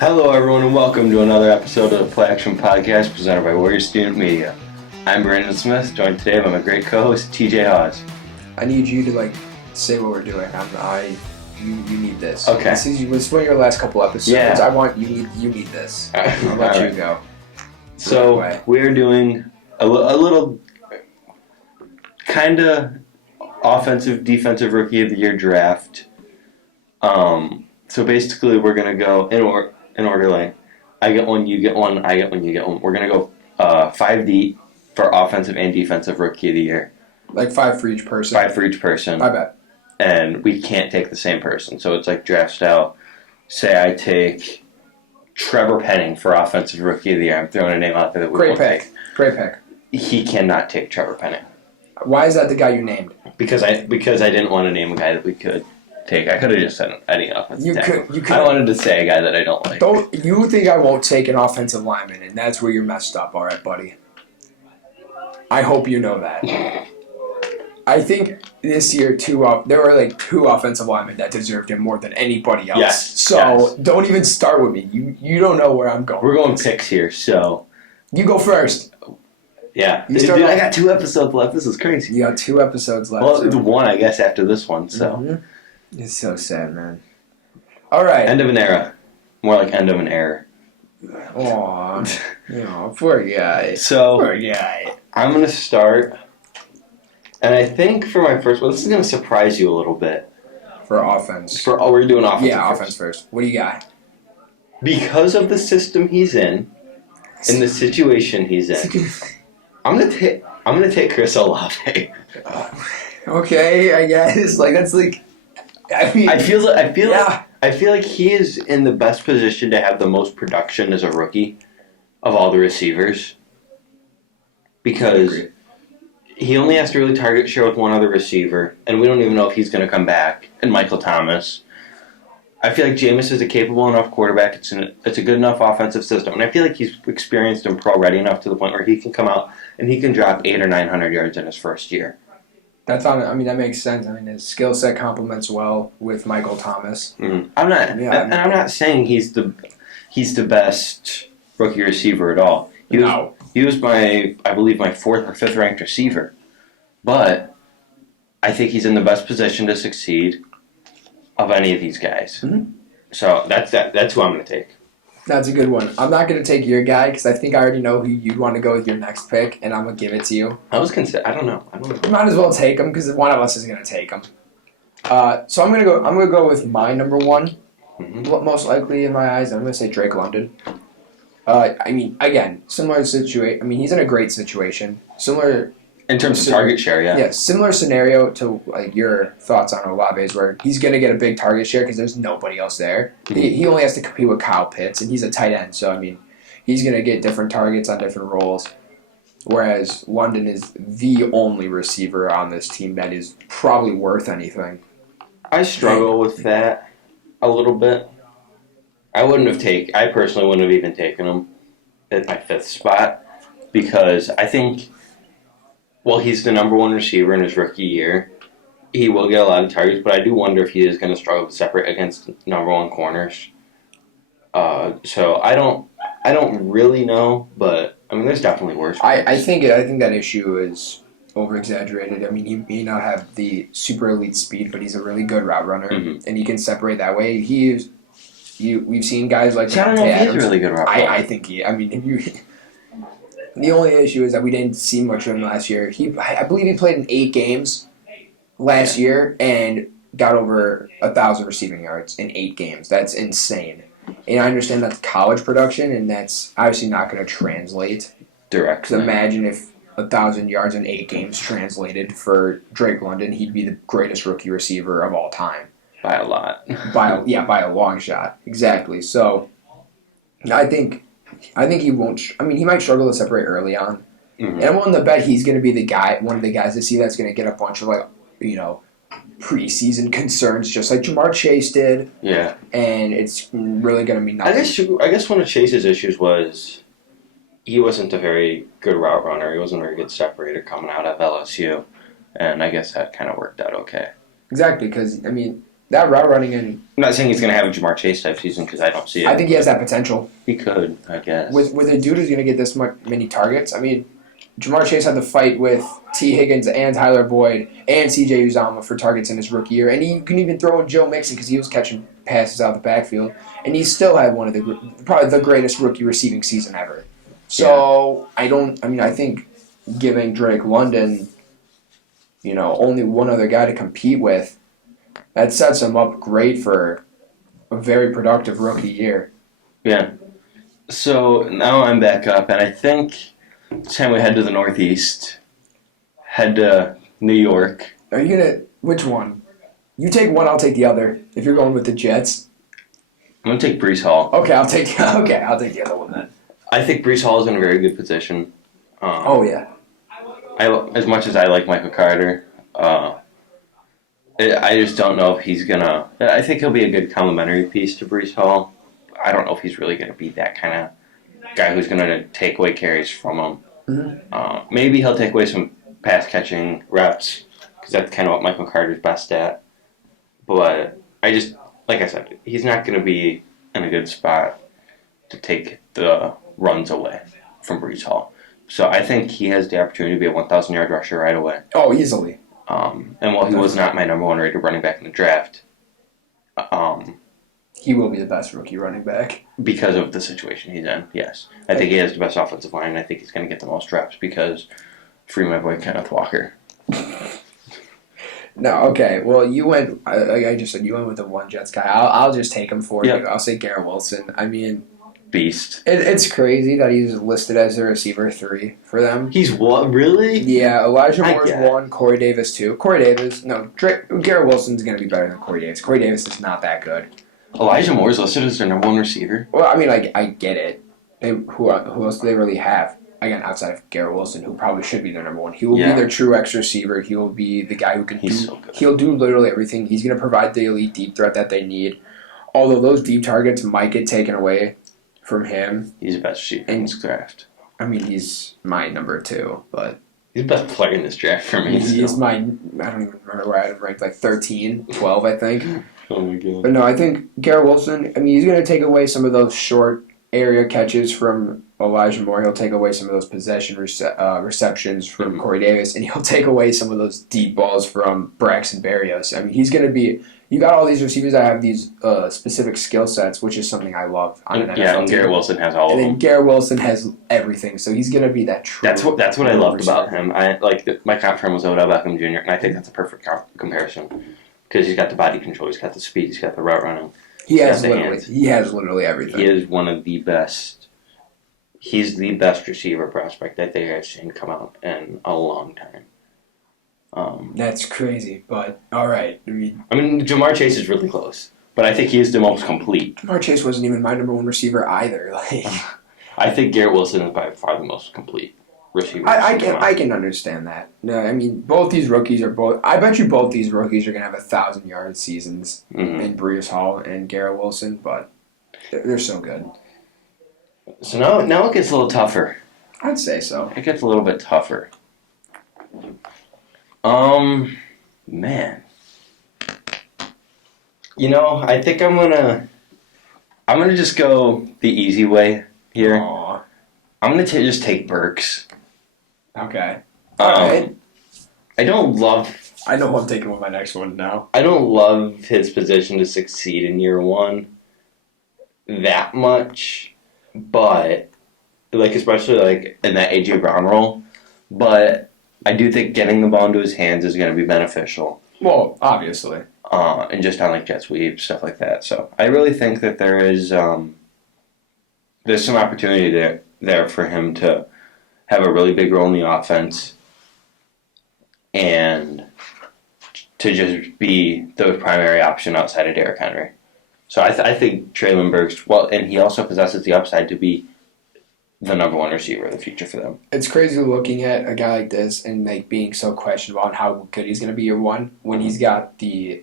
Hello, everyone, and welcome to another episode of the Play Action Podcast presented by Warrior Student Media. I'm Brandon Smith, joined today by my great co-host, TJ Hawes. I need you to say what we're doing. You need this. Okay. This is one of your last couple episodes. Yeah. I want you need this. I'll let you go. So we're doing a little kind of offensive, defensive rookie of the year draft. So basically, we're gonna go in order like I get one, you get one, I get one, you get one. We're gonna go 5 deep for offensive and defensive rookie of the year. Like 5 for each person. 5 for each person. I bet. And we can't take the same person. So it's like draft style. Say I take Trevor Penning for offensive rookie of the year. I'm throwing a name out there that we won't take. Great pick. He cannot take Trevor Penning. Why is that the guy you named? Because I didn't want to name a guy that we could take. I could have just said any offensive tackle. You could. I wanted to say a guy that I don't like. Don't you think I won't take an offensive lineman, and that's where you're messed up, all right, buddy? I hope you know that. I think this year there were like 2 offensive linemen that deserved him more than anybody else. Yes. So don't even start with me. You don't know where I'm going. We're going picks here, so you go first. yeah. Dude, I got 2 episodes left. This is crazy. You got 2 episodes left. Well, it's 1, I guess, after this one. So It's so sad, man. All right. end of an era. More like end of an era. Aw, poor guy. So Poor guy. I'm going to start, and I think for my first one, this is going to surprise you a little bit. For offense. We're doing offense. Yeah, offense first. What do you got? Because of the system he's in the situation he's in, I'm gonna take Chris Olave. Okay, I guess. That's I mean, I feel like he is in the best position to have the most production as a rookie of all the receivers. Because he only has to really target share with one other receiver, and we don't even know if he's going to come back. And Michael Thomas. I feel like Jameis is a capable enough quarterback. It's a good enough offensive system, and I feel like he's experienced and pro-ready enough to the point where he can come out and he can drop 800 or 900 yards in his first year. that makes sense. I mean, his skill set complements well with Michael Thomas. Mm-hmm. I'm not saying he's the best rookie receiver at all. He was I believe my 4th or 5th ranked receiver, but I think he's in the best position to succeed of any of these guys. Mm-hmm. So that's who I'm going to take. That's a good one. I'm not going to take your guy because I think I already know who you'd want to go with your next pick, and I'm going to give it to you. I don't know. You might as well take him because one of us is going to take him. So I'm going to go with my number 1. Mm-hmm. Most likely in my eyes, I'm going to say Drake London. Again, similar situation. I mean, he's in a great situation. Similar in terms of target share, yeah. Yeah, similar scenario to your thoughts on Olave's, where he's going to get a big target share because there's nobody else there. Mm-hmm. He only has to compete with Kyle Pitts, and he's a tight end, so he's going to get different targets on different roles. Whereas London is the only receiver on this team that is probably worth anything. I struggle with that a little bit. I personally wouldn't have even taken him at my 5th spot because I think, well, he's the number 1 receiver in his rookie year. He will get a lot of targets, but I do wonder if he is going to struggle to separate against number 1 corners. So I don't really know, but there's definitely worse. I think that issue is over-exaggerated. He may not have the super elite speed, but he's a really good route runner, and he can separate that way. We've seen guys like I don't know if he's a really good route runner. I think he. The only issue is that we didn't see much of him last year. I believe he played in 8 games last year and got over 1,000 receiving yards in 8 games. That's insane. And I understand that's college production, and that's obviously not going to translate direct. Because imagine if 1,000 yards in 8 games translated for Drake London, he'd be the greatest rookie receiver of all time. By a lot. by a long shot. Exactly. So, I think he won't. He might struggle to separate early on, and I'm willing to bet he's going to be one of the guys I see that's going to get a bunch of preseason concerns, just like Jamar Chase did. Yeah. And it's really going to be nothing. I guess one of Chase's issues was he wasn't a very good route runner. He wasn't a very good separator coming out of LSU, and I guess that kind of worked out okay. Exactly, because that route running and I'm not saying he's going to have a Jamar Chase type season because I don't see it. I think he has that potential. He could, I guess. With a dude who's going to get this many targets, I mean, Jamar Chase had to fight with T. Higgins and Tyler Boyd and C.J. Uzomah for targets in his rookie year, and he couldn't even throw in Joe Mixon because he was catching passes out the backfield, and he still had one of probably the greatest rookie receiving season ever. So I think giving Drake London, only one other guy to compete with, that sets him up great for a very productive rookie year. Yeah. So now I'm back up, and I think it's time we head to the Northeast. Head to New York. Are you gonna? Which one? You take one, I'll take the other. If you're going with the Jets, I'm gonna take Breece Hall. Okay, I'll take the other one then. I think Breece Hall is in a very good position. Yeah. As much as I like Michael Carter, I just don't know if he's gonna. I think he'll be a good complementary piece to Breece Hall. I don't know if he's really gonna be that kind of guy who's gonna take away carries from him. Mm-hmm. Maybe he'll take away some pass catching reps because that's kind of what Michael Carter's best at. But like I said, he's not gonna be in a good spot to take the runs away from Breece Hall. So I think he has the opportunity to be a 1,000-yard rusher right away. Oh, easily. And while he was not my number one rated running back in the draft, he will be the best rookie running back. Because of the situation he's in, yes. I think he has the best offensive line, and I think he's going to get the most reps because free my boy Kenneth Walker. No, okay. Well, you went, like I just said, you went with the one Jets guy. I'll just take him for you. I'll say Garrett Wilson. I mean, beast. It's crazy that he's listed as a receiver 3 for them. He's what? Really? Yeah, Elijah Moore's 1, Corey Davis 2. Garrett Wilson's going to be better than Corey Davis. Corey Davis is not that good. Elijah Moore's listed as their number 1 receiver? Well, I mean, I get it. Who else do they really have? Again, outside of Garrett Wilson, who probably should be their number 1. He will be their true X receiver. He will be the guy who can he'll do literally everything. He's going to provide the elite deep threat that they need. Although those deep targets might get taken away from him. He's the best receiver in this draft. I mean, he's my number 2, but he's the best player in this draft for me. He's I don't even remember where I had him ranked, like 13, 12, I think. Oh my god. But no, I think Garrett Wilson, I mean, he's going to take away some of those short area catches from Elijah Moore. He'll take away some of those possession receptions from Corey Davis, and he'll take away some of those deep balls from Braxton Berrios. I mean, he's going to be. You got all these receivers that have these specific skill sets, which is something I love on an NFL team. And Garrett Wilson has all of them. And then Garrett Wilson has everything, so he's going to be that true. That's what I loved about him. My comp friend was Odell Beckham Jr., and I think that's a perfect comparison because he's got the body control, he's got the speed, he's got the route running. He has literally everything. He is one of the best. He's the best receiver prospect that they have seen come out in a long time. That's crazy, but all right. I mean, Jamar Chase is really close, but I think he is the most complete. Jamar Chase wasn't even my number 1 receiver either. I think Garrett Wilson is by far the most complete receiver. I can understand that. No, I mean, both these rookies are both. I bet you both these rookies are gonna have 1,000-yard seasons in Breece Hall and Garrett Wilson, but they're so good. So now it gets a little tougher. I'd say so. It gets a little bit tougher. Man. I think I'm gonna just go the easy way here. Aww. I'm gonna just take Burks. Okay. All right. I don't love. I know who I'm taking with my next one now. I don't love his position to succeed in year 1 that much, but especially in that AJ Brown role. But I do think getting the ball into his hands is going to be beneficial. Well, obviously. And just on jet sweeps, stuff like that. So I really think that there's some opportunity there for him to have a really big role in the offense and to just be the primary option outside of Derrick Henry. So I think Treylon Burks, and he also possesses the upside to be the number 1 receiver of the future for them. It's crazy looking at a guy like this and being so questionable on how good he's going to be year 1 when he's got the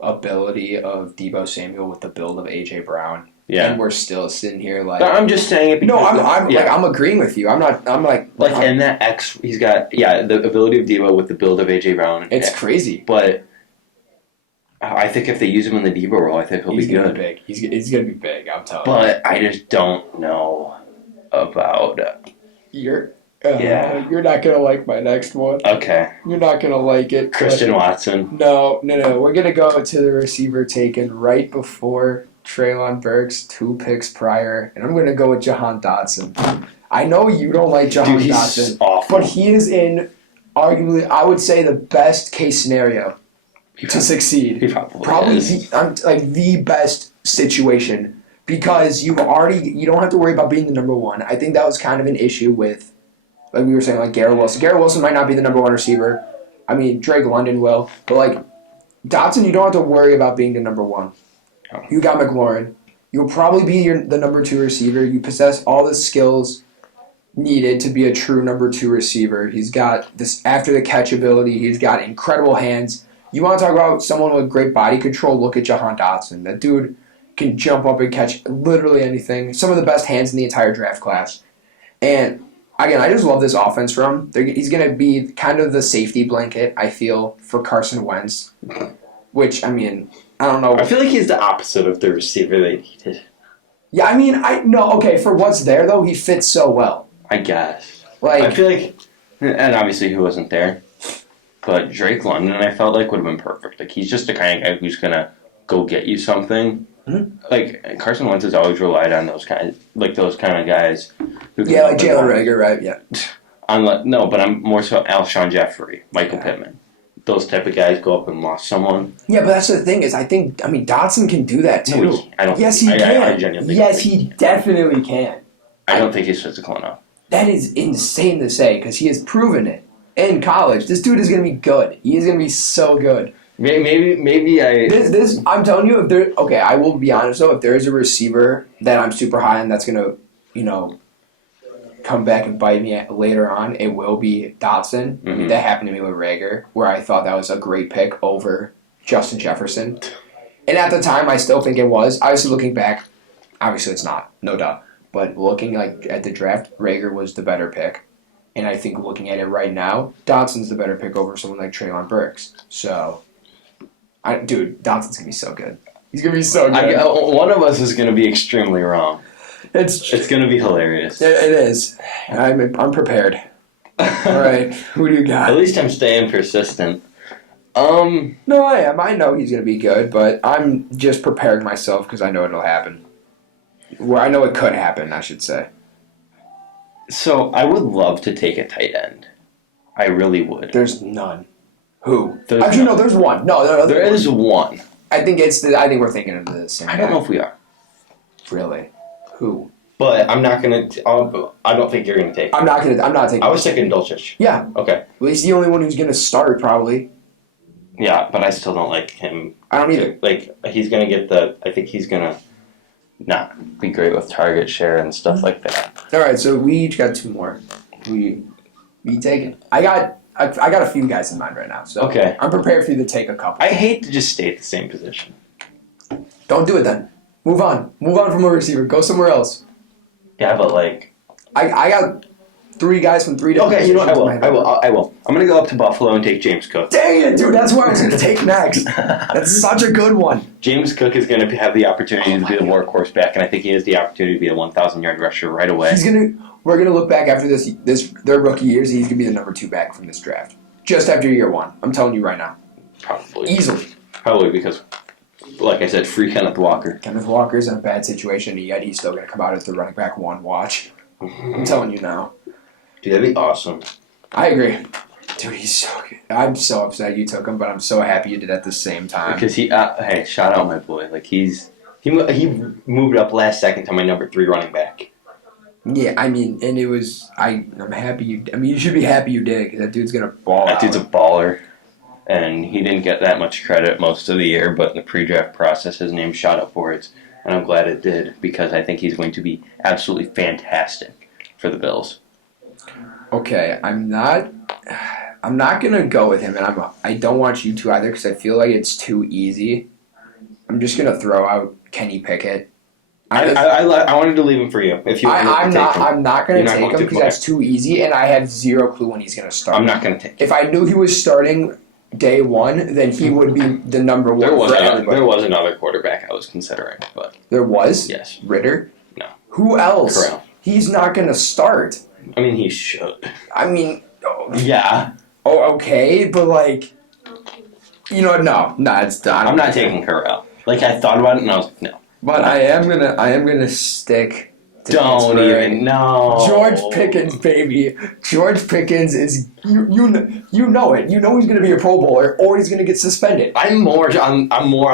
ability of Deebo Samuel with the build of AJ Brown. Yeah. And we're still sitting here But I'm just saying it because I'm agreeing with you. In that X he's got the ability of Deebo with the build of AJ Brown. It's crazy. But I think if they use him in the Debo role, I think he'll He's be gonna good. be big. He's gonna be big. I'm telling you. But I just don't know about. You're Yeah. you're not gonna like my next one. Okay. You're not gonna like it. Christian Watson. No. We're gonna go to the receiver taken right before Treylon Burks, 2 picks prior, and I'm gonna go with Jahan Dotson. I know you don't like Jahan Dude, Dotson, he's awful. but he is in arguably, I would say, the best case scenario to succeed. He probably is. The best situation because you don't have to worry about being the number one. I think that was kind of an issue with, like we were saying, like Garrett Wilson. Garrett Wilson might not be the number one receiver. I mean, Drake London will, but like Dotson, you don't have to worry about being the number one. You got McLaurin. You'll probably be the number 2 receiver. You possess all the skills needed to be a true number 2 receiver. He's got this after the catch ability. He's got incredible hands. You want to talk about someone with great body control? Look at Jahan Dotson. That dude can jump up and catch literally anything. Some of the best hands in the entire draft class. And again, I just love this offense from him. He's going to be kind of the safety blanket, I feel, for Carson Wentz. Which, I mean, I don't know. I feel like he's the opposite of the receiver they needed. Yeah, I mean, for what's there, though, he fits so well. I guess. Like, I feel like, and obviously he wasn't there, but Drake London, I felt like, would have been perfect. Like, he's just the kind of guy who's going to go get you something. Mm-hmm. Like, Carson Wentz has always relied on those kind of guys. Who can like Jalen Reagor, right? Yeah. No, but I'm more so Alshon Jeffrey, Michael Pittman. Those type of guys go up and lost someone. Yeah, but that's the thing is, Dotson can do that too. No, I don't. Yes, he can. I genuinely yes, he definitely can. I don't think he's physical enough. That is insane to say because he has proven it in college. This dude is going to be good. He is going to be so good. Maybe I. This I'm telling you, I will be honest though. If there is a receiver that I'm super high on, that's going to, come back and bite me later on, it will be Dotson. Mm-hmm. That happened to me with Reagor, where I thought that was a great pick over Justin Jefferson. And at the time, I still think it was. Obviously, looking back, obviously it's not, no doubt. But looking at the draft, Reagor was the better pick. And I think looking at it right now, Dotson's the better pick over someone like Treylon Burks. So, Dotson's going to be so good. He's going to be so good. One of us is going to be extremely wrong. It's going to be hilarious. It is. I'm prepared. All right, who do you got? At least I'm staying persistent. No, I am. I know he's going to be good, but I'm just preparing myself because I know it'll happen. Well, I know it could happen, I should say. So I would love to take a tight end. I really would. There's none. Who? There's no, there's one. No, there is one. I think we're thinking of the same. I don't know if we are. Really? Who? But I'm not gonna. I don't think you're gonna take. I'm not taking. I was thinking Dulcich. Yeah. Okay. At least the only one who's gonna start probably. Yeah, but I still don't like him. I don't either. Like he's gonna get the. I think he's gonna not be great with target share and stuff like that. All right, so we each got 2 more. We take it. I got a few guys in mind right now, so okay. I'm prepared for you to take a couple. I hate to just stay at the same position. Don't do it then. Move on from a receiver. Go somewhere else. Yeah, but like I got 3 guys from 3 different. Okay, you know what? I will. I'm gonna go up to Buffalo and take James Cook. Dang it, dude! That's who I was gonna take next. That's such a good one. James Cook is gonna have the opportunity to be the workhorse back, and I think he has the opportunity to be a 1,000-yard rusher right away. We're gonna look back after their rookie years. He's gonna be the number 2 back from this draft, just after year 1. I'm telling you right now. Probably Easily. Probably because, like I said, free Kenneth Walker. Kenneth Walker's in a bad situation, and yet he's still gonna come out as the running back 1. Watch. I'm telling you now. Dude, that'd be awesome. I agree. Dude, he's so good. I'm so upset you took him, but I'm so happy you did at the same time. Because hey, shout out my boy. Like he moved up last second to my number 3 running back. Yeah, I mean, and it was I'm happy you should be happy you did because that dude's gonna ball. That dude's a baller, and he didn't get that much credit most of the year, but in the pre-draft process, his name shot upwards, and I'm glad it did because I think he's going to be absolutely fantastic for the Bills. Okay, I'm not gonna go with him, and I don't want you to either because I feel like it's too easy. I'm just gonna throw out Kenny Pickett. I wanted to leave him for you. If you I'm not gonna take him because that's too easy, and I have zero clue when he's gonna start. I'm not gonna take him. If I knew he was starting day one, then he would be the number one for everybody. There was another quarterback I was considering, but There was? yes, Ritter? No. Who else? Corral. He's not going to start. I mean he should. I mean, Yeah. oh, okay, but like, no, it's done. I'm not taking Corral. Like I thought about it and I was like, no. But I am gonna stick to Don't Pittsburgh. even no. George Pickens, baby. George Pickens is you know it. You know he's gonna be a Pro Bowler or he's gonna get suspended. I'm more on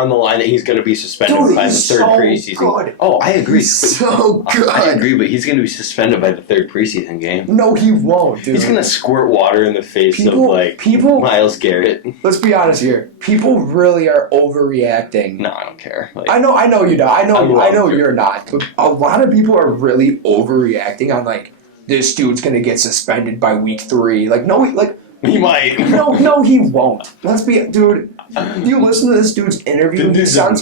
the line that he's going to be suspended Dude, by the he's third so preseason. good. Oh, I agree. He's so good. I agree, but he's going to be suspended by the third preseason game. No, he won't, dude. He's going to squirt water in the face of Myles Garrett. Let's be honest here. People really are overreacting. No, I don't care. Like, I know you don't. I know it. you're not. But a lot of people are really overreacting on like this dude's gonna get suspended by week 3. Like no, he might. No, he won't. Let's be, dude. You listen to this dude's interview. You sound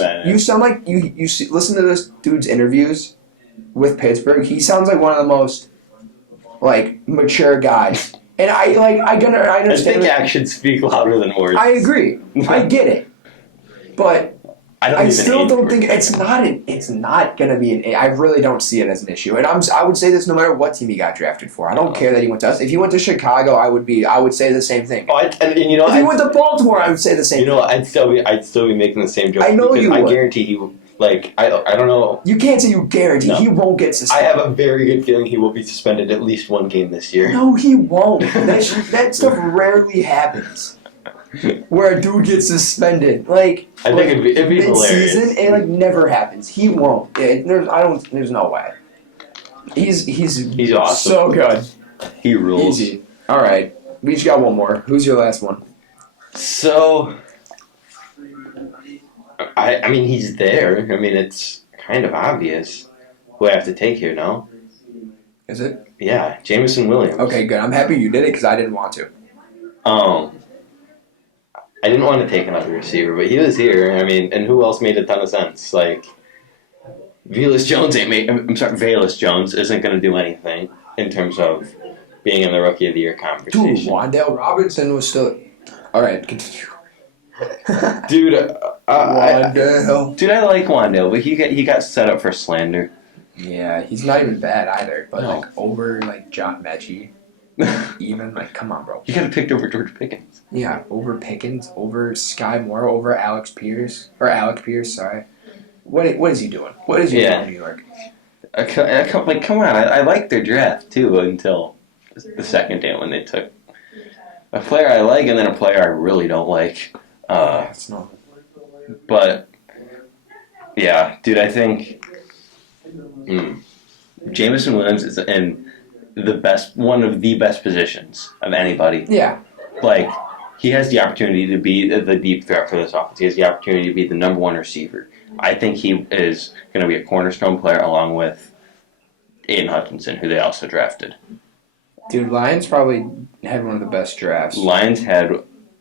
like you listen to this dude's interviews with Pittsburgh. He sounds like one of the most like mature guys. And I understand. I think actions speak louder than words. I agree. I get it. But I still don't think it's not gonna be an. I really don't see it as an issue, and I would say this no matter what team he got drafted for. I don't care that he went to us. If he went to Chicago, I would say the same thing. Oh, and you know, if he went to Baltimore, I would say the same. You know, I'd still be making the same joke. I know you would. I guarantee he would. Like I don't know. You can't say you guarantee he won't get suspended. I have a very good feeling he will be suspended at least one game this year. No, he won't. That stuff rarely happens. Where a dude gets suspended, like I think it'd be mid-season, hilarious. it never happens. He won't. There's no way. He's awesome. So good. He rules. Easy. All right, we each got one more. Who's your last one? So, I mean he's there. I mean it's kind of obvious who I have to take here. No, is it? Yeah, Jameson Williams. Okay, good. I'm happy you did it because I didn't want to. I didn't want to take another receiver, but he was here. I mean, and who else made a ton of sense? Like, Velus Jones isn't going to do anything in terms of being in the Rookie of the Year conversation. Dude, Wan'Dale Robinson was still. All right, continue. Dude, Wan'Dale. I like Wan'Dale, but he got set up for slander. Yeah, he's not even bad either. But No. over John Mechie. Even come on, bro. You could have picked over George Pickens. Yeah, over Pickens, over Sky Moore, over Alec Pierce. Sorry. What is he doing? What is he doing in New York? Come on, I liked their draft too until the second day when they took a player I like and then a player I really don't like. It's not. But yeah, dude, I think Jameson Williams is in one of the best positions of anybody. Yeah. Like, he has the opportunity to be the deep threat for this offense. He has the opportunity to be the number one receiver. I think he is going to be a cornerstone player along with Aiden Hutchinson, who they also drafted. Dude, Lions probably had one of the best drafts. Lions had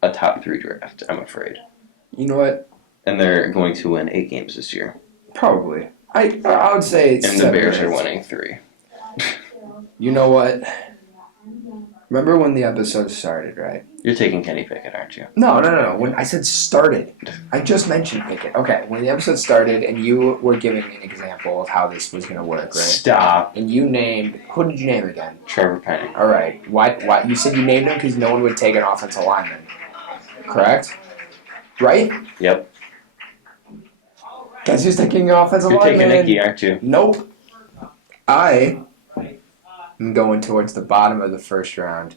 a top 3 draft, I'm afraid. You know what? And they're going to win 8 games this year. Probably. I would say it's And the Bears are winning 3. You know what? Remember when the episode started, right? You're taking Kenny Pickett, aren't you? No. When I said started, I just mentioned Pickett. Okay, when the episode started and you were giving me an example of how this was going to work, right? Stop. And you named, who did you name again? Trevor Penning. All right. Why? You said you named him because no one would take an offensive lineman. Correct? Right? Yep. Guess who's taking an offensive You're lineman? taking Nicky, aren't you? Nope. I am going towards the bottom of the first round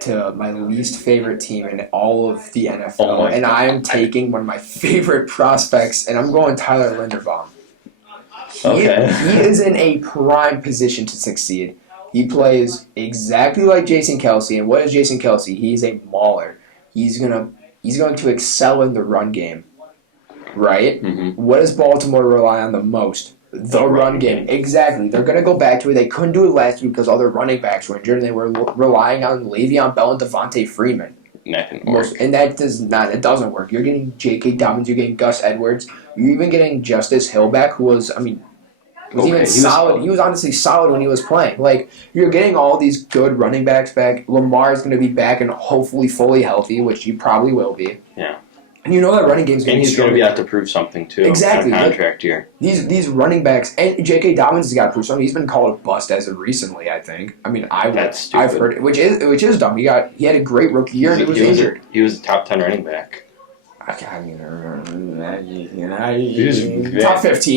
to my least favorite team in all of the NFL. Oh and I am taking one of my favorite prospects, and I'm going Tyler Linderbaum. He is in a prime position to succeed. He plays exactly like Jason Kelce, and what is Jason Kelce? He's a mauler. He's going to excel in the run game, right? Mm-hmm. What does Baltimore rely on the most? The run game. Exactly. They're going to go back to it. They couldn't do it last week because all their running backs were injured, and they were relying on Le'Veon Bell and Devontae Freeman. And that doesn't work. You're getting J.K. Dobbins, you're getting Gus Edwards, you're even getting Justice Hill back, who was, was even solid. He was honestly solid when he was playing. Like, you're getting all these good running backs back. Lamar's going to be back and hopefully fully healthy, which he probably will be. Yeah. And you know that running game's going to be strong. And he's going to be out to prove something, too. Exactly. On a contract year. These running backs, and J.K. Dobbins has got to prove something. He's been called a bust as of recently, I think. I mean, I've heard it, which is dumb. He had a great rookie year and he was injured. He was a top 10 running back. Top 15.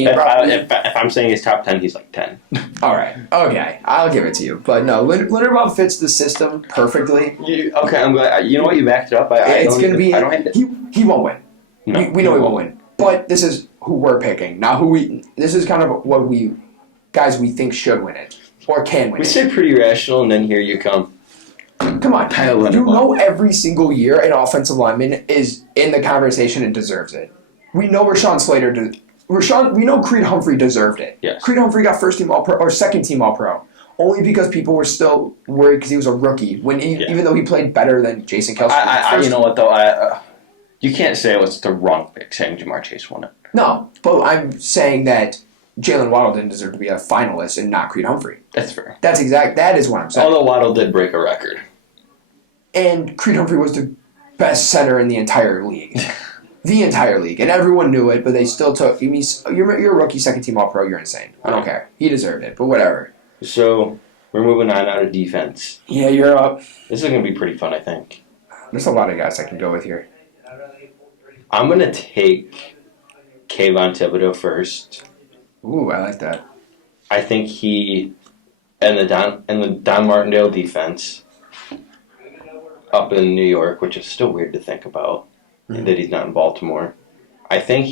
If I'm saying he's top 10, he's like 10. All right. Okay. I'll give it to you. But no, Linderbaum fits the system perfectly. Okay, I'm glad. You know what? You backed it up. I don't hate it. He won't win. No, we know he won't win. But this is who we're picking, not who we. This is kind of what guys we think should win it or can win it. We say pretty rational, and then here you come. Come on, you know every single year an offensive lineman is in the conversation and deserves it. We know Rashawn Slater we know Creed Humphrey deserved it. Yes. Creed Humphrey got first team All-Pro or second team All-Pro only because people were still worried because he was a rookie even though he played better than Jason Kelce. You know what though? You can't say it was the wrong pick saying Jamar Chase won it. No, but I'm saying that Jalen Waddle didn't deserve to be a finalist and not Creed Humphrey. That's fair. That is what I'm saying. Although Waddle did break a record. And Creed Humphrey was the best center in the entire league. The entire league. And everyone knew it, but they still took... You're a rookie, second-team All-Pro, you're insane. I don't care. He deserved it, but whatever. So, we're moving on out of defense. Yeah, you're up. This is going to be pretty fun, I think. There's a lot of guys I can go with here. I'm going to take Kevon Thibodeau first. Ooh, I like that. I think he... And the Don Martindale defense... up in New York, which is still weird to think about, that he's not in Baltimore. I think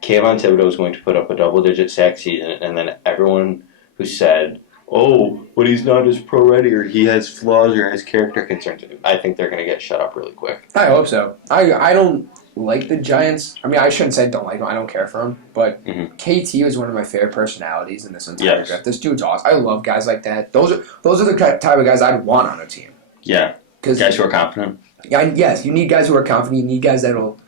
Kevon Thibodeau is going to put up a double-digit sack season, and then everyone who said, oh, but he's not as pro-ready, or he has flaws, or has character concerns, I think they're going to get shut up really quick. I hope so. I don't like the Giants. I mean, I shouldn't say don't like him. I don't care for him. But KT is one of my favorite personalities in this entire draft. This dude's awesome. I love guys like that. Those are the type of guys I'd want on a team. Yeah. Guys who are confident. Yeah, yes, you need guys who are confident. You need guys that'll,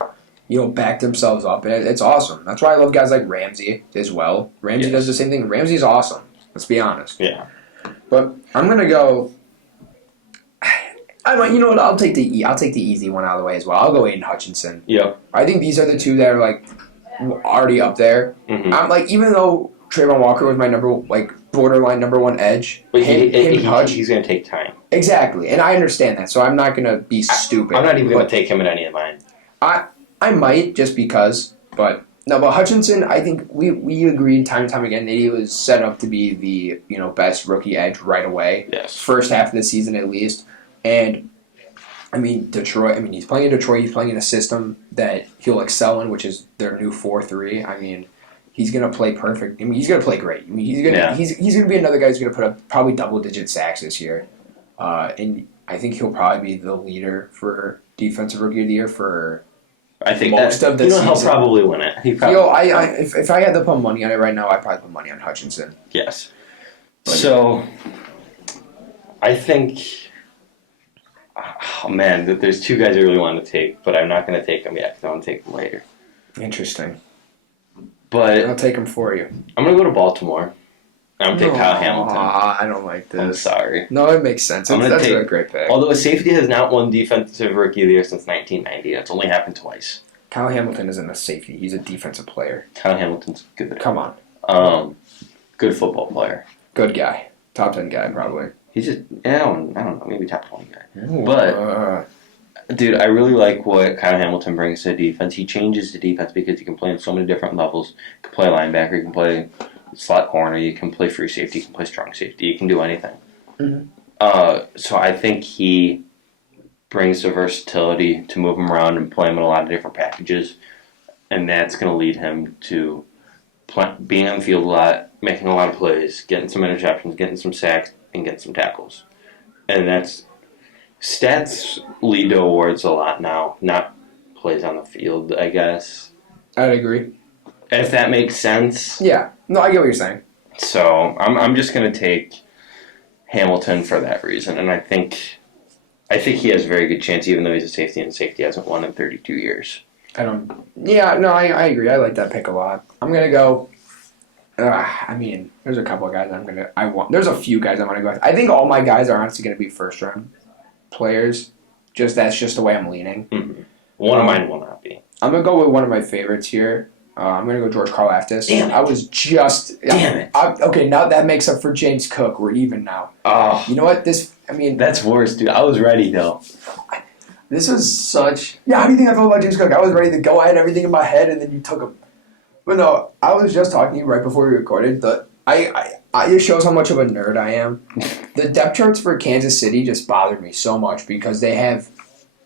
back themselves up, and it's awesome. That's why I love guys like Ramsey as well. Ramsey does the same thing. Ramsey's awesome. Let's be honest. Yeah. But I'm gonna go. You know what? I'll take the easy one out of the way as well. I'll go Aiden Hutchinson. Yep. I think these are the two that are like already up there. Mm-hmm. I'm like, even though Trayvon Walker was my borderline number one edge, but he's gonna take time. Exactly, and I understand that, so I'm not going to be stupid. I'm not even going to take him in any of mine. I might, just because, but Hutchinson, I think we agreed time and time again that he was set up to be the best rookie edge right away. Yes. First half of the season at least, and I mean Detroit. I mean he's playing in Detroit. He's playing in a system that he'll excel in, which is their new 4-3. I mean. He's gonna play perfect. I mean, he's gonna play great. I mean, he's gonna be another guy who's gonna put up probably double-digit sacks this year. And I think he'll probably be the leader for Defensive Rookie of the Year for most of the season. He'll probably win it. If I had to put money on it right now, I'd probably put money on Hutchinson. Yes. So, I think, that there's two guys I really want to take, but I'm not going to take them yet because I want to take them later. Interesting. But I'll take them for you. I'm going to go to Baltimore. I'm going to take Kyle Hamilton. I don't like this. I'm sorry. No, it makes sense. That's a great pick. Although a safety has not won Defensive Rookie of the Year since 1990. That's only happened twice. Kyle Hamilton isn't a safety. He's a defensive player. Kyle Hamilton's good. Come on. Good football player. Good guy. Top 10 guy, probably. He's just, I don't know, maybe top 20 guy. But, dude, I really like what Kyle Hamilton brings to the defense. He changes the defense because he can play on so many different levels. He can play linebacker, he can play slot corner, you can play free safety, you can play strong safety, you can do anything. Mm-hmm. So I think he brings the versatility to move him around and play him in a lot of different packages, and that's going to lead him to being on the field a lot, making a lot of plays, getting some interceptions, getting some sacks, and getting some tackles. And that's stats lead to awards a lot now, not plays on the field, I guess. I'd agree. If that makes sense. Yeah. No, I get what you're saying. So I'm just going to take Hamilton for that reason, and I think he has a very good chance, even though he's a safety, and safety hasn't won in 32 years. I agree. I like that pick a lot. I'm going to go I mean, there's a couple of guys there's a few guys I want to go with. I think all my guys are honestly going to be first round players. That's just the way I'm leaning. Mm-hmm. One of mine will not be. I'm going to go with one of my favorites here. I'm going to go George Karlaftis. Damn it. I was just... Damn it. Okay, now that makes up for James Cook. We're even now. Oh. You know what? That's worse, dude. I was ready, though. This was such... Yeah, how do you think I felt about James Cook? I was ready to go. I had everything in my head, and then you took him. But no, I was just talking to you right before we recorded. It shows how much of a nerd I am. The depth charts for Kansas City just bothered me so much because they have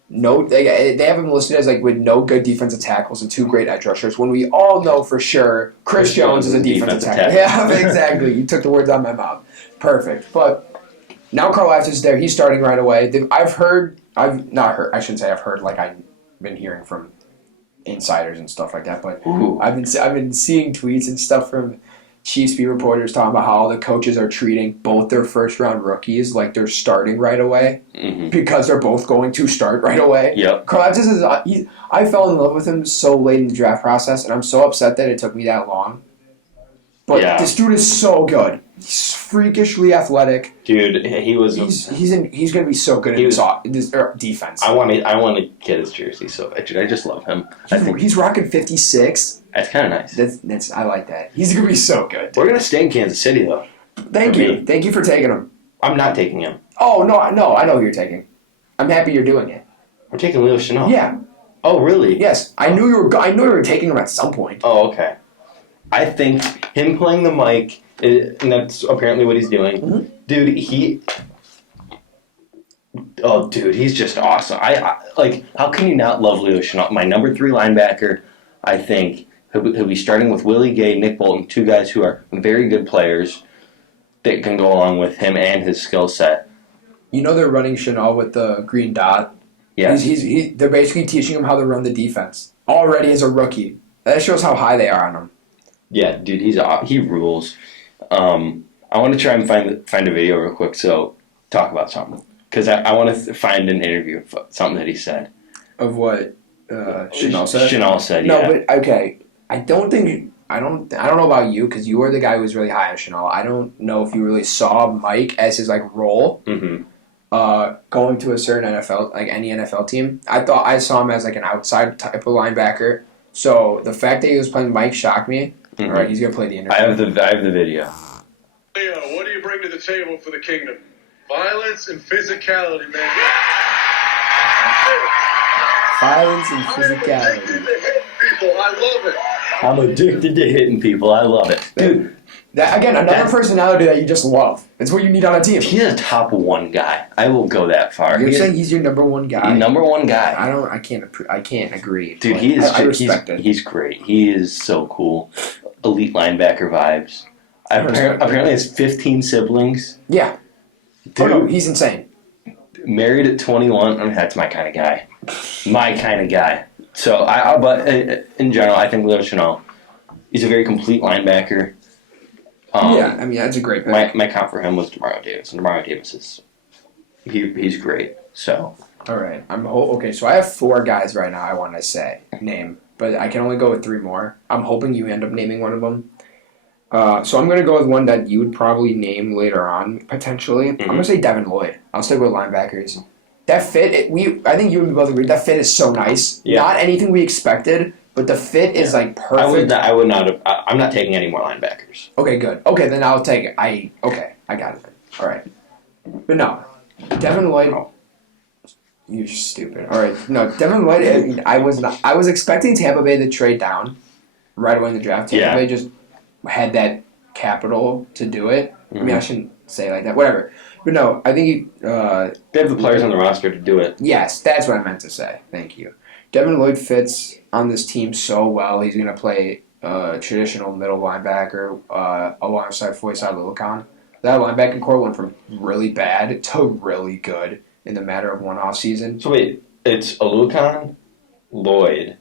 they have him listed as with no good defensive tackles and 2 great edge rushers. When we all know for sure Chris Jones is a defensive tackle. Yeah, exactly. You took the words out of my mouth. Perfect. But now Karlaftis is there. He's starting right away. I've been hearing from insiders and stuff like that, but I've been seeing tweets and stuff from Chiefs beat reporters talking about how all the coaches are treating both their first round rookies like they're starting right away because they're both going to start right away. Yep. Karlaftis I fell in love with him so late in the draft process, and I'm so upset that it took me that long. But this dude is so good. He's freakishly athletic. Dude, he's going to be so good in this defense. I want to get his jersey so bad. Dude, I just love him. He's rocking 56. That's kind of nice. I like that. He's going to be so good. We're going to stay in Kansas City, though. Thank you. Thank you for taking him. I'm not taking him. Oh, no, I know who you're taking. I'm happy you're doing it. I'm taking Leo Chenal. Yeah. Oh, really? Yes. I knew you were taking him at some point. Oh, okay. I think him playing the mic, and that's apparently what he's doing. Mm-hmm. Dude, he's just awesome. How can you not love Leo Chenal? My number 3 linebacker, I think, he'll be starting with Willie Gay, Nick Bolton, 2 guys who are very good players that can go along with him and his skill set. You know they're running Chenal with the green dot? Yeah. They're basically teaching him how to run the defense. Already as a rookie. That shows how high they are on him. Yeah, dude, he rules. I want to try and find a video real quick, so talk about something. Because I want to find an interview of something that he said. Of what Chenal said? Chenal said, no, but okay. I don't know about you because you were the guy who was really high on Chenal. I don't know if you really saw Mike as his role going to a certain NFL, any NFL team. I thought I saw him as an outside type of linebacker. So the fact that he was playing Mike shocked me. All right, he's gonna play the interview. I have the video. Leo, what do you bring to the table for the kingdom? Violence and physicality, man. Violence and physicality. People, I love it. I'm addicted to hitting people. I love it, dude. Another personality that you just love. It's what you need on a team. He's a top 1 guy. I will go that far. You're saying he's your number 1 guy? Number 1 guy. I can't agree. Dude, I respect it. He's great. He is so cool. Elite linebacker vibes. Apparently, he has 15 siblings. Yeah. Dude, no, he's insane. Married at 21. That's my kind of guy. My kind of guy. So, but in general, I think Leo Chenal, he's a very complete linebacker. That's a great pick. My comp for him was Demario Davis, and Demario Davis he's great. So. All right. Okay. So I have 4 guys right now. I want to name, but I can only go with 3 more. I'm hoping you end up naming one of them. So I'm going to go with one that you would probably name later on potentially. I'm going to say Devin Lloyd. I'll stick with linebackers. That fit, I think you and me both agree. That fit is so nice. Yeah. Not anything we expected, but the fit is perfect. I would not have. I'm not taking any more linebackers. Okay, good. Okay, then I'll take it. I got it. All right, but no, Devin Lloyd. Oh, you're stupid. All right, no, Devin Lloyd. I was expecting Tampa Bay to trade down right away in the draft. Tampa Bay just had that capital to do it. I mean, I shouldn't say it like that. Whatever. But no, I think they have the players on the roster to do it. Yes, that's what I meant to say. Thank you. Devin Lloyd fits on this team so well. He's going to play traditional middle linebacker alongside Faisal Lillikan. That linebacking core went from really bad to really good in the matter of one offseason. So wait, it's Lillikan, Lloyd.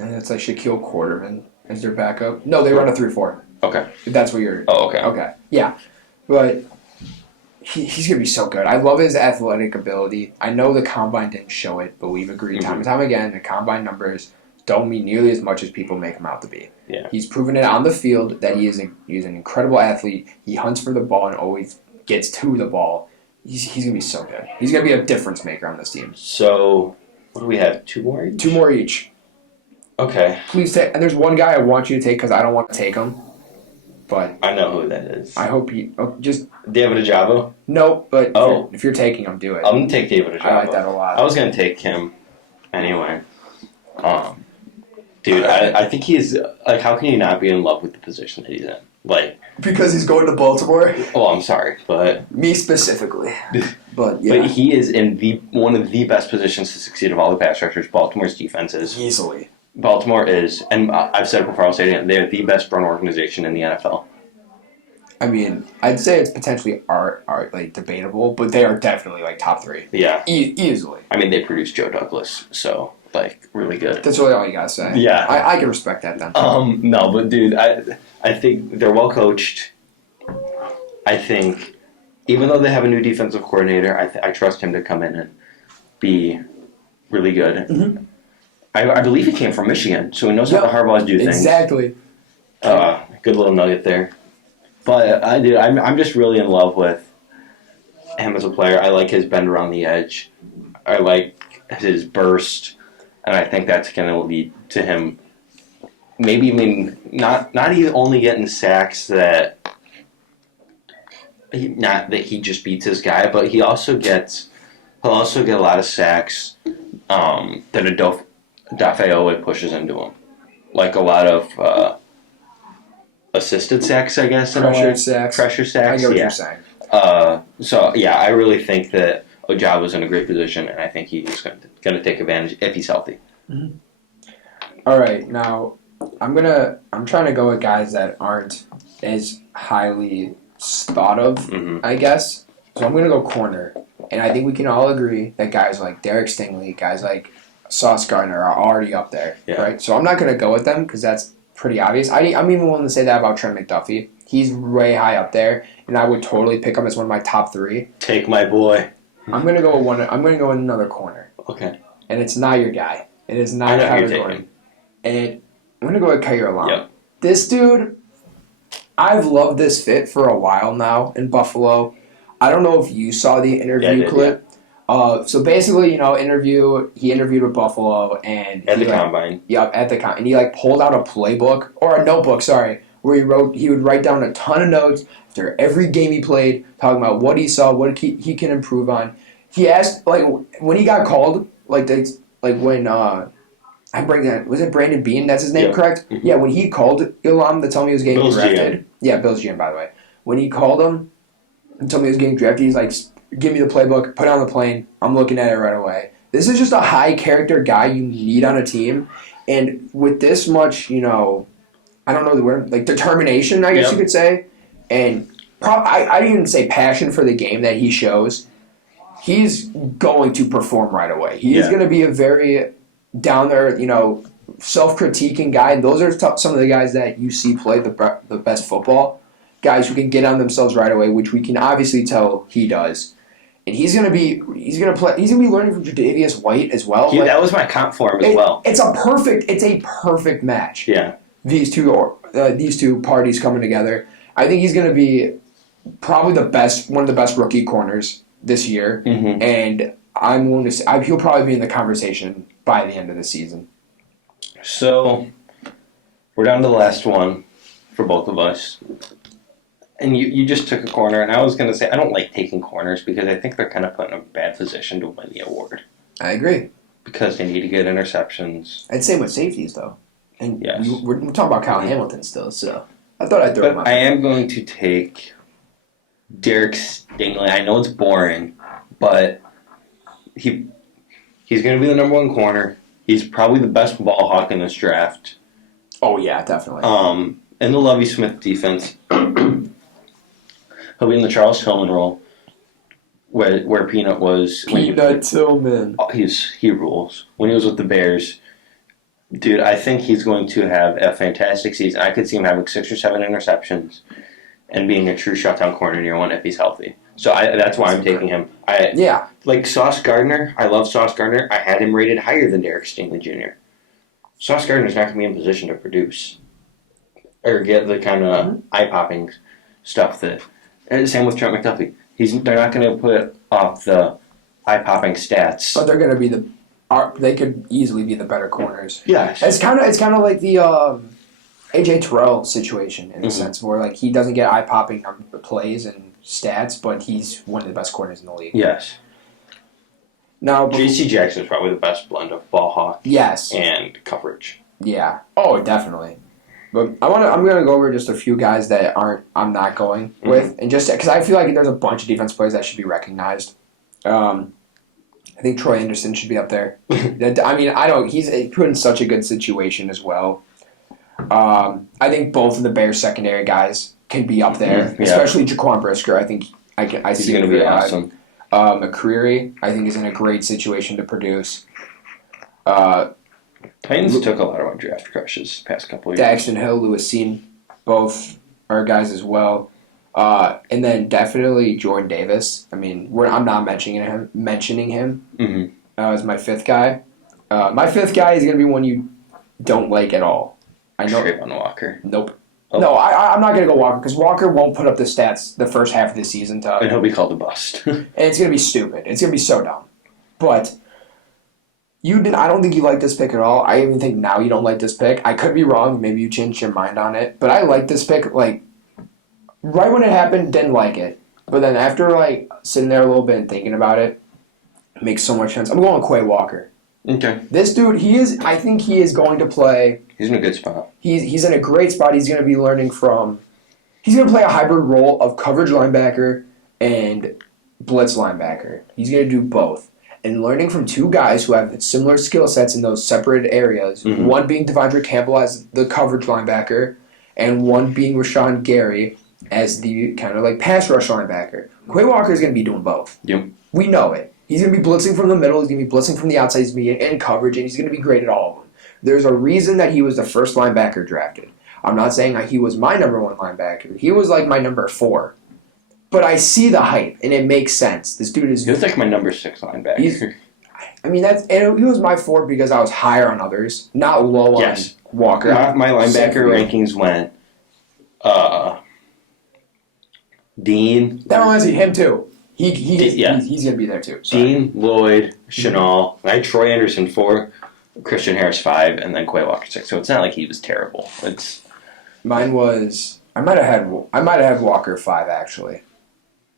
And it's Shaquille Quarterman as their backup. No, they run a 3-4. Okay. That's what you're... Oh, okay. Okay. Yeah. But... He's going to be so good. I love his athletic ability. I know the Combine didn't show it, but we've agreed time and time again, the Combine numbers don't mean nearly as much as people make him out to be. Yeah. He's proven it on the field that he's an incredible athlete. He hunts for the ball and always gets to the ball. He's going to be so good. He's going to be a difference maker on this team. So, what do we have? 2 more each? 2 more each. Okay. Please take. And there's one guy I want you to take because I don't want to take him. But I know who that is. I hope he just David Ajabo? no. But Oh. if you're taking him, do it. I'm going to take David Ajabo. I like that a lot. I was going to take him anyway. Dude, I think he's, like, how can you not be in love with the position that he's in? Like, Because he's going to Baltimore. oh, I'm sorry, but Me specifically. But yeah, but he is in one of the best positions to succeed of all the pass rushers. Baltimore's defense is. easily. Baltimore is, and I've said it before, I'll say it again, they're the best run organization in the NFL. I mean, I'd say it's potentially art like debatable, but they are definitely like top 3. Yeah. Easily. I mean, they produced Joe Douglas, so, like, really good. That's really all you gotta say. Yeah. I can respect that then. No, but dude, I think they're well coached. I think, even though they have a new defensive coordinator, I trust him to come in and be really good. Mm-hmm. I believe he came from Michigan, so he knows how the Harbaughs do things. Exactly. Good little nugget there. But I'm just really in love with him as a player. I like his bend around the edge. I like his burst, and I think that's going to lead to him maybe even not even only getting sacks not that he just beats his guy, but he'll also get a lot of sacks that Dafe pushes into him, like a lot of assisted sacks, I guess. Pressure sacks. Pressure sacks. I get what yeah. you're saying. So yeah, I really think that Ojabo's in a great position, and I think he's going to take advantage if he's healthy. Mm-hmm. All right, now I'm trying to go with guys that aren't as highly thought of, Mm-hmm. I guess. So I'm gonna go corner, and I think we can all agree that guys like Derek Stingley, guys like Sauce Gardner are already up there, Yeah. right? So I'm not gonna go with them because that's pretty obvious. I'm even willing to say that about Trent McDuffie. He's way high up there, and I would totally pick him as one of my top 3. Take my boy. I'm gonna go with one. I'm gonna go with another corner, Okay. and it's not your guy. It is I not know who Kyler you're Gordon. taking. And I'm gonna go with Khair Lam. Yep. This dude, I've loved this fit for a while now in Buffalo. I don't know if you saw the interview Yeah, I did, clip. So basically, he interviewed with Buffalo and At he, the combine. Yep, at the combine, and he pulled out a playbook or a notebook, sorry, where he would write down a ton of notes after every game he played, talking about what he saw, what he can improve on. He asked when he got called, when I bring that. Was it Brandon Bean? That's his name, Yeah. correct? Mm-hmm. Yeah, when he called Ilham to tell me he was getting Bill's drafted. GM. Yeah, Bill's GM, by the way. When he called him and told me he was getting drafted, he's like, give me the playbook, put it on the plane. I'm looking at it right away. This is just a high-character guy you need on a team. And with this much, I don't know the word, determination, I guess Yep. you could say. And I didn't even say passion for the game that he shows. He's going to perform right away. He is Yeah. going to be a very down there, self-critiquing guy. And those are some of the guys that you see play the best football. Guys who can get on themselves right away, which we can obviously tell he does. And he's gonna be learning from Tre'Davious White as well. That was my comp for him as well. It's a perfect match. Yeah. These two parties coming together. I think he's gonna be probably one of the best rookie corners this year. Mm-hmm. And I'm willing to say he'll probably be in the conversation by the end of the season. So, we're down to the last one for both of us. And you just took a corner, and I was going to say, I don't like taking corners because I think they're kind of put in a bad position to win the award. I agree. Because they need to get interceptions. I'd say with safeties, though. And Yes. we're talking about Kyle Hamilton still, so I thought I'd throw him But out. I am going to take Derek Stingley. I know it's boring, but he's going to be the number 1 corner. He's probably the best ball hawk in this draft. Oh, yeah, definitely. In the Lovie Smith defense, he'll be in the Charles Tillman role, where Peanut was. Tillman. He rules. When he was with the Bears, dude, I think he's going to have a fantastic season. I could see him having 6 or 7 interceptions and being a true shutdown corner in year 1 if he's healthy. So that's why I'm taking him. Like Sauce Gardner, I love Sauce Gardner. I had him rated higher than Derek Stingley Jr. Sauce Gardner's not going to be in position to produce or get the kind of eye-popping stuff that. And same with Trent McDuffie. They're not going to put up the eye-popping stats. But they're going to be they could easily be the better corners. Yes. It's kind of like the AJ Terrell situation in a sense, where like he doesn't get eye-popping plays and stats, but he's one of the best corners in the league. Yes. Now, J.C. Jackson is probably the best blend of ball hawk and coverage. Yeah. Oh, definitely. But I'm gonna go over just a few guys that I'm not going with, and just because I feel like there's a bunch of defense players that should be recognized. I think Troy Anderson should be up there. I mean, he's put in such a good situation as well. I think both of the Bears secondary guys can be up there, especially Jaquan Brisker. I think I He's see going to be awesome. McCreary, I think, is in a great situation to produce. Titans took a lot of our draft crushes the past couple of years. Daxton Hill, Lewis Cine, both are guys as well. And then definitely Jordan Davis. I mean, I'm not mentioning him as my fifth guy. My fifth guy is going to be one you don't like at all. I know. Kevon Walker. Nope. Oh. No, I'm not going to go Walker because Walker won't put up the stats the first half of the season. And he'll be called a bust. And it's going to be stupid. It's going to be so dumb. But I don't think you like this pick at all. I even think now you don't like this pick. I could be wrong. Maybe you changed your mind on it. But I like this pick. Like, right when it happened, didn't like it. But then after, like, sitting there a little bit and thinking about it, it makes so much sense. I'm going with Kway Walker. Okay. This dude, I think he is going to play. He's in a good spot. He's in a great spot. He's going to be learning from. He's going to play a hybrid role of coverage linebacker and blitz linebacker. He's going to do both. And learning from two guys who have similar skill sets in those separate areas, one being Devondre Campbell as the coverage linebacker, and one being Rashawn Gary as the kind of like pass rush linebacker. Kway Walker is going to be doing both. Yep. We know it. He's going to be blitzing from the middle. He's going to be blitzing from the outside. He's going to be in coverage, and he's going to be great at all of them. There's a reason that he was the first linebacker drafted. I'm not saying that he was my number one linebacker. He was like my number 4. But I see the hype, and it makes sense. This dude is. He was like my number 6 linebacker. He was my 4 because I was higher on others, not low on Walker. My linebacker rankings went Dean. That reminds me of him, too. He's going to be there, too. Sorry. Dean, Lloyd, Chenal. I had Troy Anderson 4, Christian Harris 5, and then Kway Walker 6. So it's not like he was terrible. Mine was. I might have had Walker 5, actually.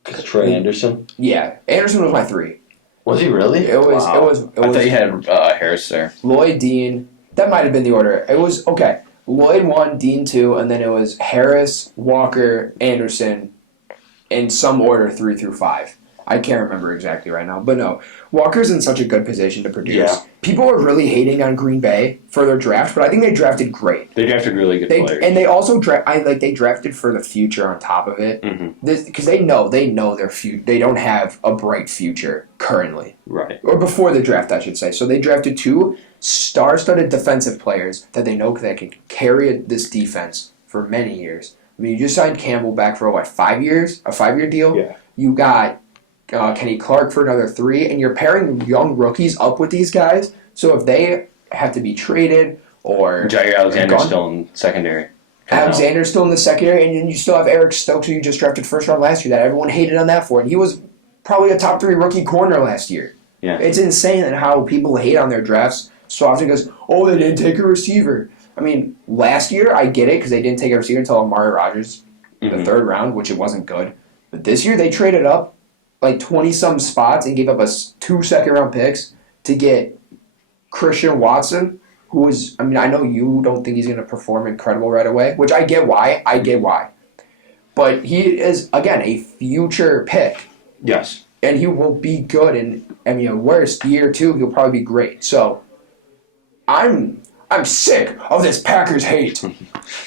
Because Troy Anderson? Yeah. Anderson was my 3. Was he really? It was. I thought you had Harris there. Lloyd, Dean. That might have been the order. It was okay. Lloyd 1, Dean 2, and then it was Harris, Walker, Anderson, in some order 3 through 5. I can't remember exactly right now, but no, Walker's in such a good position to produce. Yeah. People are really hating on Green Bay for their draft, but I think they drafted great. They drafted really good players, and they also they drafted for the future on top of it, because they know their future. They don't have a bright future currently, right? Or before the draft, I should say. So they drafted 2 star-studded defensive players that they know that can carry this defense for many years. I mean, you just signed Campbell back for 5 years, a 5-year deal. Yeah. You got Kenny Clark for another 3, and you're pairing young rookies up with these guys. So if they have to be traded or Jair Alexander's still in secondary. Alexander's still in the secondary, and then you still have Eric Stokes, who you just drafted first round last year, that everyone hated on that for, and he was probably a top 3 rookie corner last year. Yeah. It's insane how people hate on their drafts so often because, they didn't take a receiver. I mean, last year, I get it, because they didn't take a receiver until Amari Rodgers in the 3rd round, which it wasn't good. But this year, they traded up like 20-some spots and gave up us 2 second-round picks to get Christian Watson, who is, I know you don't think he's going to perform incredible right away, which I get why. But he is, again, a future pick. Yes. And he will be good. And, worst, year 2, he'll probably be great. So, I'm sick of this Packers hate.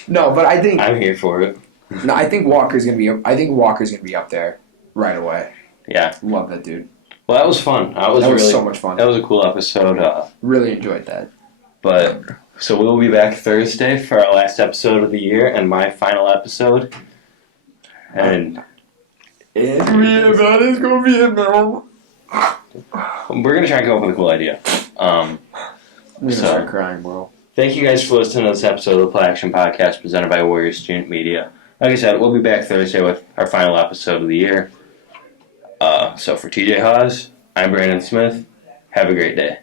No, but I think I'm here for it. No, I think Walker's gonna be up there right away. Yeah, love that dude. Well, that was fun. That was really so much fun. That was a cool episode. Really enjoyed that. But so we'll be back Thursday for our last episode of the year and my final episode. And it's gonna be a no. We're gonna try and come up with a cool idea. I'm gonna start crying, bro. Thank you guys for listening to this episode of the Play Action Podcast presented by Warrior Student Media. Like I said, we'll be back Thursday with our final episode of the year. So for TJ Hawes, I'm Brandon Smith. Have a great day.